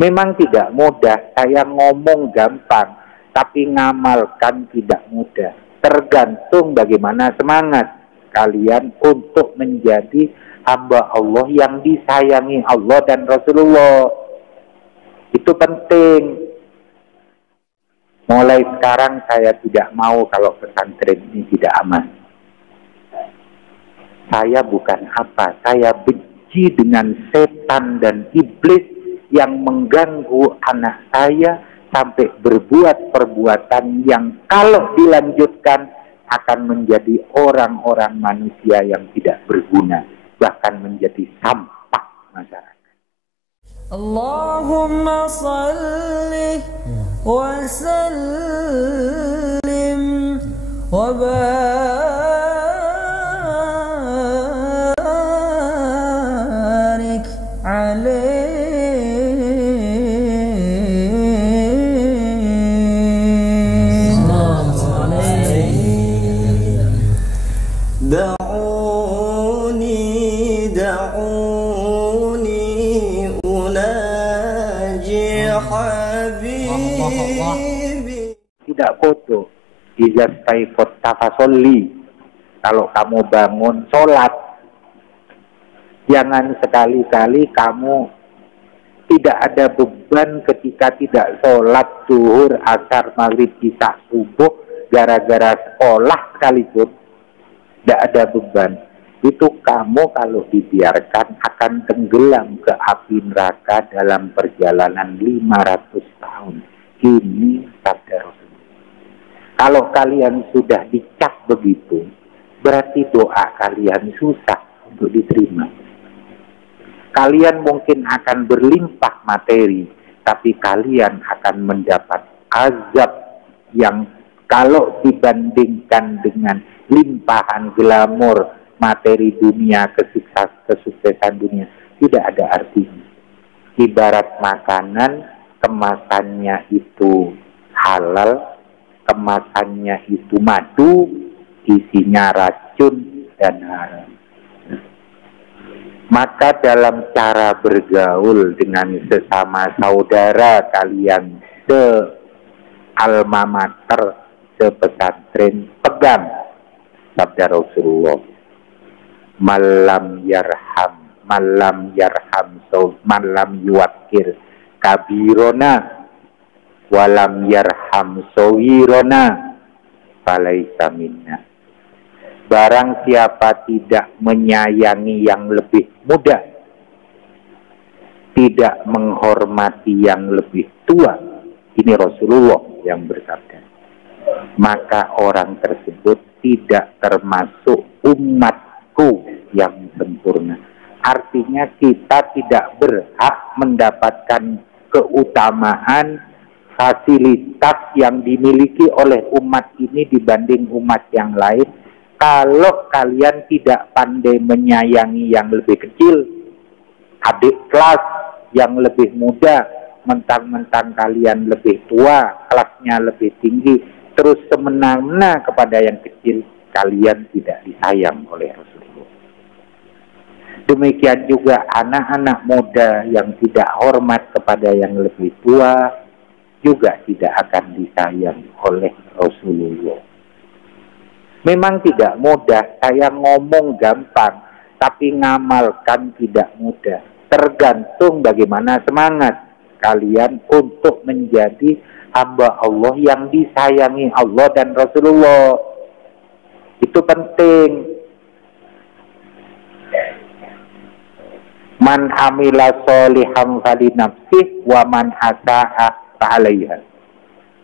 Memang tidak mudah, saya ngomong gampang, tapi ngamalkan tidak mudah. Tergantung bagaimana semangat kalian untuk menjadi hamba Allah yang disayangi Allah dan Rasulullah. Itu penting. Mulai sekarang saya tidak mau kalau pesantren ini tidak aman. Saya bukan apa, saya benci dengan setan dan iblis yang mengganggu anak saya sampai berbuat perbuatan yang kalau dilanjutkan akan menjadi orang-orang manusia yang tidak berguna, bahkan menjadi sampah masyarakat. Allahumma salli wa sallim wa barik alaihi. Tidak foto. Izastai fasolli. Kalau kamu bangun sholat, jangan sekali-kali kamu tidak ada beban ketika tidak sholat zuhur, asar, maghrib, isya, subuh gara-gara sekolah sekalipun. Tidak ada beban. Itu kamu kalau dibiarkan akan tenggelam ke api neraka dalam perjalanan 500 tahun. Ini sabda Rasul. Kalau kalian sudah dicap begitu, berarti doa kalian susah untuk diterima. Kalian mungkin akan berlimpah materi, tapi kalian akan mendapat azab yang kalau dibandingkan dengan limpahan glamor materi dunia, kesuksesan dunia, tidak ada artinya. Ibarat makanan, kemasannya itu halal, kemasannya itu madu, isinya racun dan haram. Maka dalam cara bergaul dengan sesama saudara kalian se-alma mater, se-pesantren, pegang sabda Rasulullah. Malam yarham yuwakir kabirona walam yarham sawirona falaisa minna. Barang siapa tidak menyayangi yang lebih muda, tidak menghormati yang lebih tua, ini Rasulullah yang bersabda, maka orang tersebut tidak termasuk umatku yang sempurna. Artinya kita tidak berhak mendapatkan keutamaan, fasilitas yang dimiliki oleh umat ini dibanding umat yang lain kalau kalian tidak pandai menyayangi yang lebih kecil, adik kelas yang lebih muda, mentang-mentang kalian lebih tua, kelasnya lebih tinggi, terus semena-mena kepada yang kecil, kalian tidak disayang oleh Rasulullah. Demikian juga anak-anak muda yang tidak hormat kepada yang lebih tua juga tidak akan disayang oleh Rasulullah. Memang tidak mudah, saya ngomong gampang, tapi ngamalkan tidak mudah. Tergantung bagaimana semangat kalian untuk menjadi hamba Allah yang disayangi Allah dan Rasulullah. Itu penting. Man amila sholihan falinafsih wa man asa'a fa'alaiha.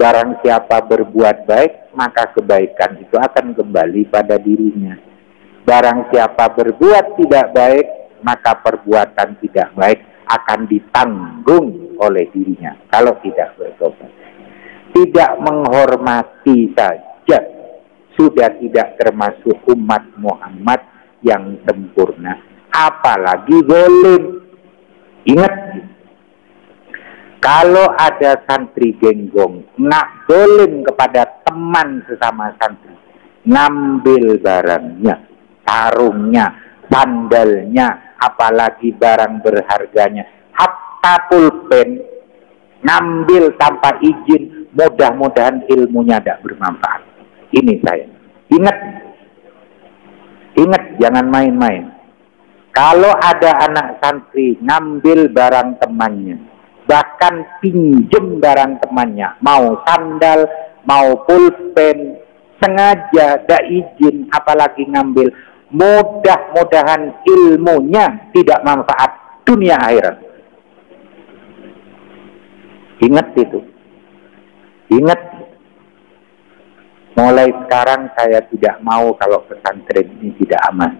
Barang siapa berbuat baik, maka kebaikan itu akan kembali pada dirinya. Barang siapa berbuat tidak baik, maka perbuatan tidak baik akan ditanggung oleh dirinya kalau tidak bertobat. Tidak menghormati saja sudah tidak termasuk umat Muhammad yang sempurna, apalagi zalim. Ingat, kalau ada santri genggong, nggak zalim kepada teman sesama santri, ngambil barangnya, sarungnya, sandalnya, apalagi barang berharganya, hatta pulpen, ngambil tanpa izin, mudah-mudahan ilmunya tidak bermanfaat. Ini saya. Ingat, jangan main-main. Kalau ada anak santri ngambil barang temannya, bahkan pinjem barang temannya, mau sandal, mau pulpen, sengaja tidak izin, apalagi ngambil, mudah-mudahan ilmunya tidak manfaat dunia akhirat. Ingat itu. Ingat. Mulai sekarang saya tidak mau kalau pesantren ini tidak aman.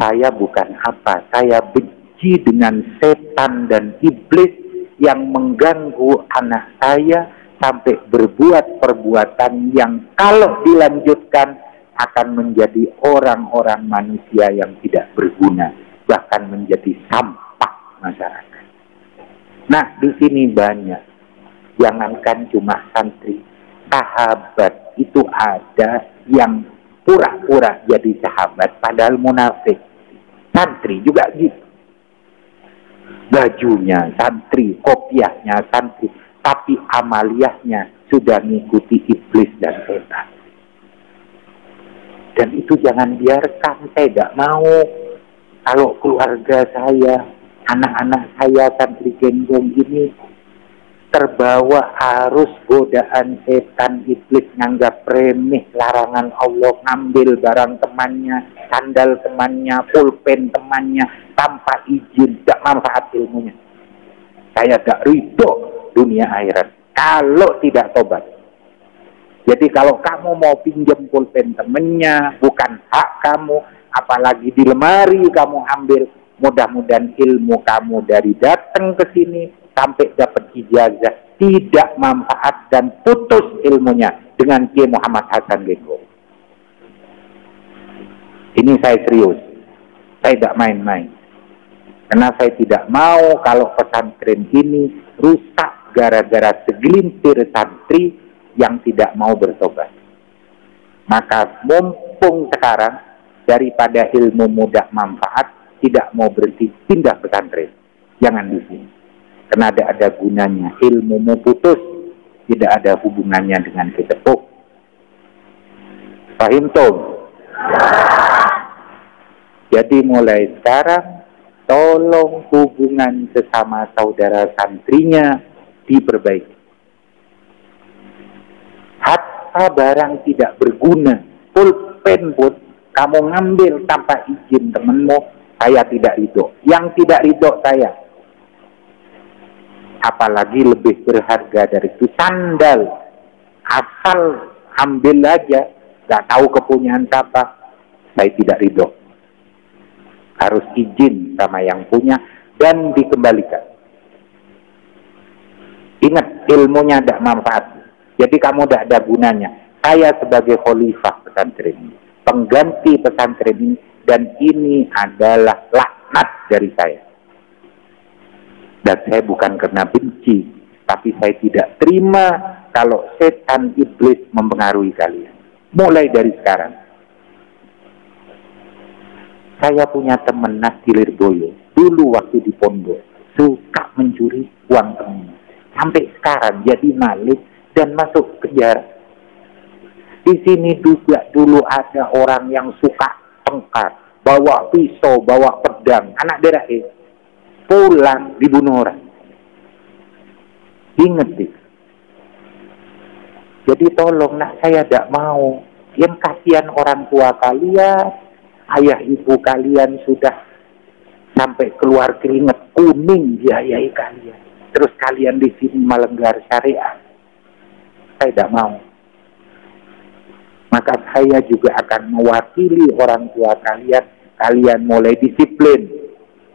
Saya bukan apa, saya benci dengan setan dan iblis yang mengganggu anak saya sampai berbuat perbuatan yang kalau dilanjutkan akan menjadi orang-orang manusia yang tidak berguna, bahkan menjadi sampah masyarakat. Nah, di sini banyak, jangankan cuma santri, sahabat itu ada yang pura-pura jadi sahabat padahal munafik. Santri juga gitu. Bajunya santri, kopiahnya santri, tapi amaliyahnya sudah mengikuti iblis dan setan. Dan itu jangan biarkan. Saya tidak mau kalau keluarga saya, anak-anak saya santri genggong ini terbawa arus godaan setan iblis, nganggap remeh larangan Allah, ngambil barang temannya, sandal temannya, pulpen temannya tanpa izin, tidak manfaat ilmunya. Saya tidak ridho dunia akhirat kalau tidak tobat. Jadi kalau kamu mau pinjam pulpen temannya, bukan hak kamu, apalagi di lemari kamu ambil, mudah-mudahan ilmu kamu dari datang ke sini sampai dapat ijazah tidak manfaat dan putus ilmunya dengan Kiai Muhammad Hasan Genggong. Ini saya serius. Saya tidak main-main. Karena saya tidak mau kalau pesantren ini rusak gara-gara segelintir santri yang tidak mau bertobat. Maka mumpung sekarang daripada ilmu mudah manfaat, tidak mau berhenti, pindah pesantren. Jangan di sini. Karena ada gunanya. Ilmumu putus, tidak ada hubungannya dengan ketepuk. Paham tuh? Jadi mulai sekarang, tolong hubungan sesama saudara santrinya diperbaiki. Hatta barang tidak berguna, pulpen pun kamu ngambil tanpa izin temanmu, saya tidak ridho. Yang tidak ridho saya. Apalagi lebih berharga dari itu sandal. Asal ambil aja, gak tahu kepunyaan siapa, saya tidak ridho. Harus izin sama yang punya dan dikembalikan. Ingat, ilmunya tidak manfaat. Jadi kamu tidak ada gunanya. Saya sebagai khalifah pesantren ini, pengganti pesantren ini, dan ini adalah laknat dari saya. Dan saya bukan karena benci, tapi saya tidak terima kalau setan iblis mempengaruhi kalian. Mulai dari sekarang. Saya punya teman di Lirboyo, dulu waktu di pondok, suka mencuri uang teman. Sampai sekarang jadi maling dan masuk penjara. Di sini juga dulu ada orang yang suka tengkar, bawa pisau, bawa pedang, anak daerah itu. Pulang dibunuh orang. Ingat itu. Jadi tolong, nak, saya tidak mau. Yang kasihan orang tua kalian, ayah ibu kalian sudah sampai keluar keringat kuning biayai kalian. Terus kalian di sini melanggar syariat. Saya tidak mau. Maka saya juga akan mewakili orang tua kalian. Kalian mulai disiplin.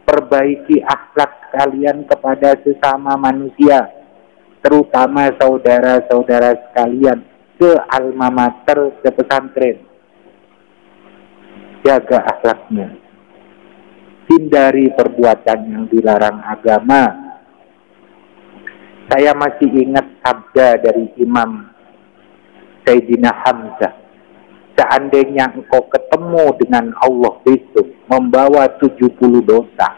Perbaiki akhlak kalian kepada sesama manusia, terutama saudara-saudara sekalian, ke alma mater, ke pesantren. Jaga akhlaknya. Hindari perbuatan yang dilarang agama. Saya masih ingat sabda dari Imam Sayyidina Hamzah. Seandainya engkau ketemu dengan Allah besok membawa 70 dosa,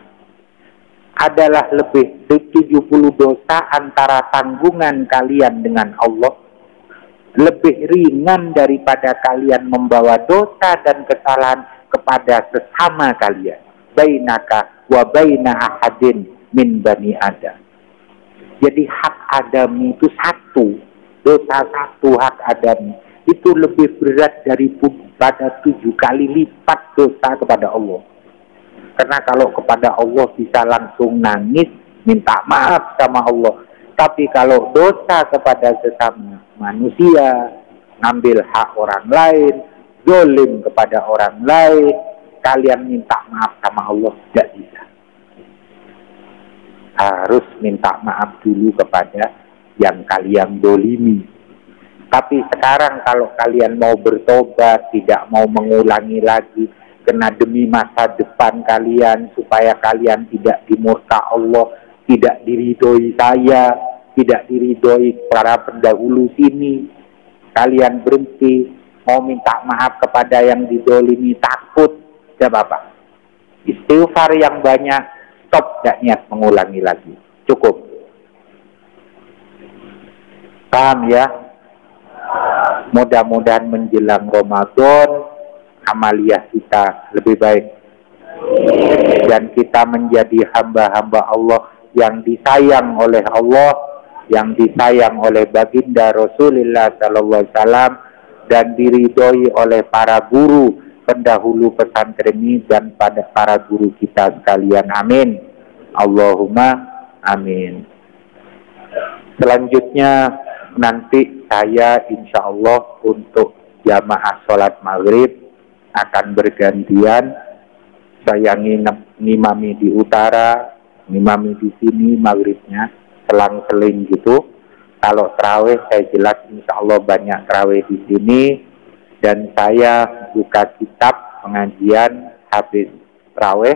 adalah lebih 70 dosa antara tanggungan kalian dengan Allah, lebih ringan daripada kalian membawa dosa dan kesalahan kepada sesama kalian. Bainaka wa baina ahadin min bani Adam. Jadi hak Adami itu satu, dosa satu hak Adami itu lebih berat daripada 7 kali lipat dosa kepada Allah. Karena kalau kepada Allah bisa langsung nangis, minta maaf sama Allah. Tapi kalau dosa kepada sesama manusia, ngambil hak orang lain, zalim kepada orang lain, kalian minta maaf sama Allah, tidak bisa. Harus minta maaf dulu kepada yang kalian dolimi. Tapi sekarang kalau kalian mau bertobat, tidak mau mengulangi lagi, karena demi masa depan kalian, supaya kalian tidak dimurka Allah, tidak diridhoi saya, tidak diridhoi para pendahulu sini, kalian berhenti, mau minta maaf kepada yang didolimi, takut, tidak apa-apa. Istighfar yang banyak, stop, tidak niat mengulangi lagi, cukup. Paham ya? Mudah-mudahan menjelang Ramadan amaliyah kita lebih baik dan kita menjadi hamba-hamba Allah yang disayang oleh Allah, yang disayang oleh baginda Rasulullah SAW dan diridhoi oleh para guru pendahulu pesantren ini dan pada para guru kita sekalian. Amin. Allahumma amin. Selanjutnya nanti saya insya Allah untuk jamaah sholat maghrib akan bergantian. Saya ngimami di utara, ngimami di sini maghribnya, selang-seling gitu. Kalau tarawih saya jelas insya Allah banyak tarawih di sini. Dan saya buka kitab pengajian habis tarawih.